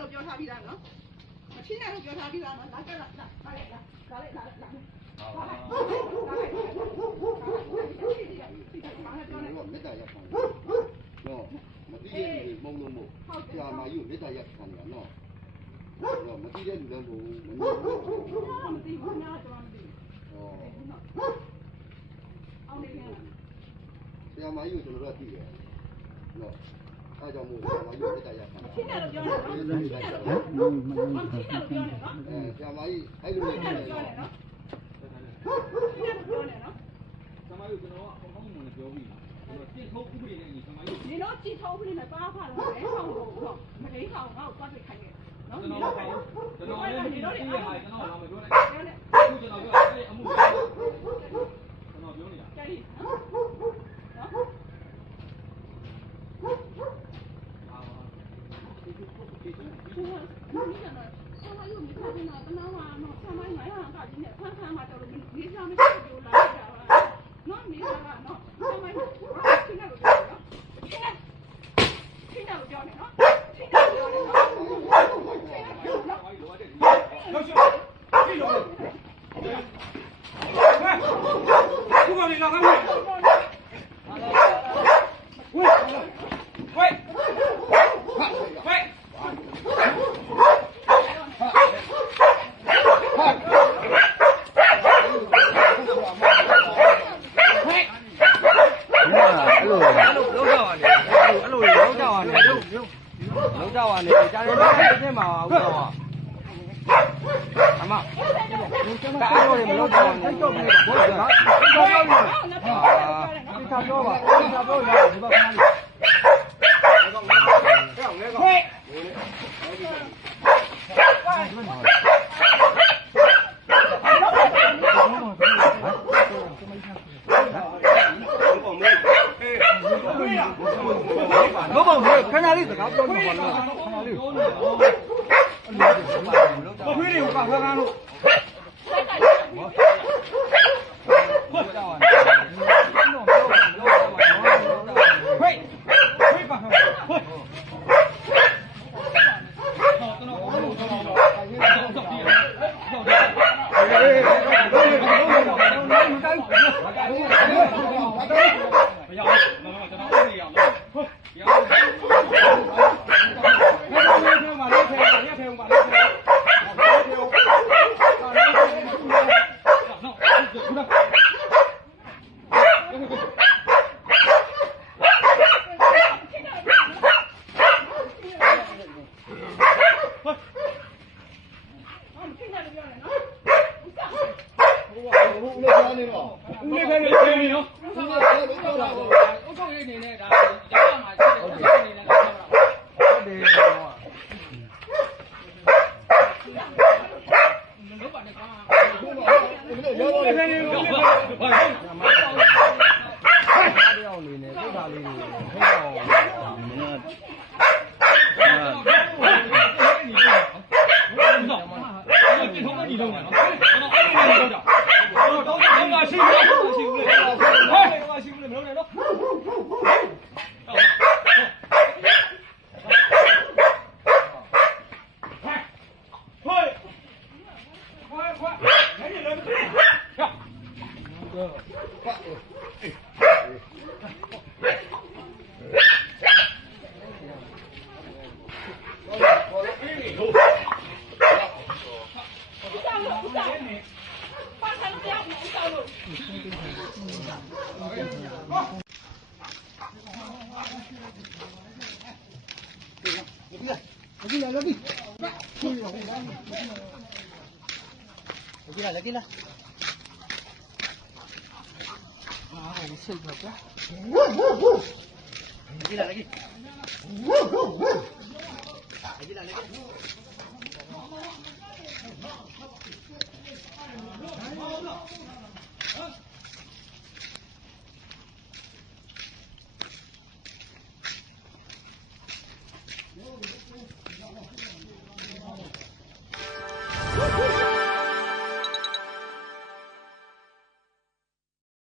လို့ပြောထားပြီးသားနော်မချင်းနဲ့လို့ပြောထားပြီးသားနော်လာကြလာလိုက်လာလိုက်လာလိုက်မေတ္တာရပ်ခံနော်မသိတဲ့လူတွေမုံလုံးမို့ဆရာမကြီးကိုမေတ္တာရပ်ခံတာနော်တော့မသိတဲ့လူလည်းမဟုတ်ဘူးမသိဘူးများတော့မသိဘူးအောင်နေပြန်ဆရာမကြီးကိုကျွန်တော်တို့သိတယ်နော်အားကြောင့်မို့ဆရာမကြီးကိုမေတ္တာရပ်ခံတာချင်းနဲ့လို့ပြောနေနော်ချင်းနဲ့လို့ပြောနေနော်ဆရာမကြီးအဲ့လိုပြောနေနော်ချင်းနဲ့ပြောနေနော်ဆရာမကြီးကျွန်တော်ကအကောင်းမှန်ပြောပြီးကျင့်ထုတ်ဥပဒေနဲ့ညီဆရာမကြီးဒီတော့ကျင့်ထုတ်ဥပဒေနဲ့ပါဖားလို့လဲဆောင်လို့တော့မလိမ့်ဆောင်ငါ့ကိုသွားတွေ့ခိုင်းတယ်နော်ကျွန်တော်လည်းဒီလိုတရားဟာကျွန်တော်လာမပြောနဲ့အခုကျွန်တော်ပြောအဲ့အမှုကျွန်တော်ပြောနေတာကြိုက်နော်လုံးကြပါနဲ့ကြားနေတယ်ပြင်မှာဟုတ်တော့အမကားရောမလုံးကြပါနဲ့တော့ဘူးဘောကဒီထားတော့ပါဒီထားတော့ရဒီဘက်ခဏလေးဟဲ့လောဘောခဏလေးစကားပြောနေပါလားခဏလေးဘာခွေးတွေကခါခါလို့Lagi lah. Ah, bisa juga. Lagi lah lagi. Lagi lah lagi.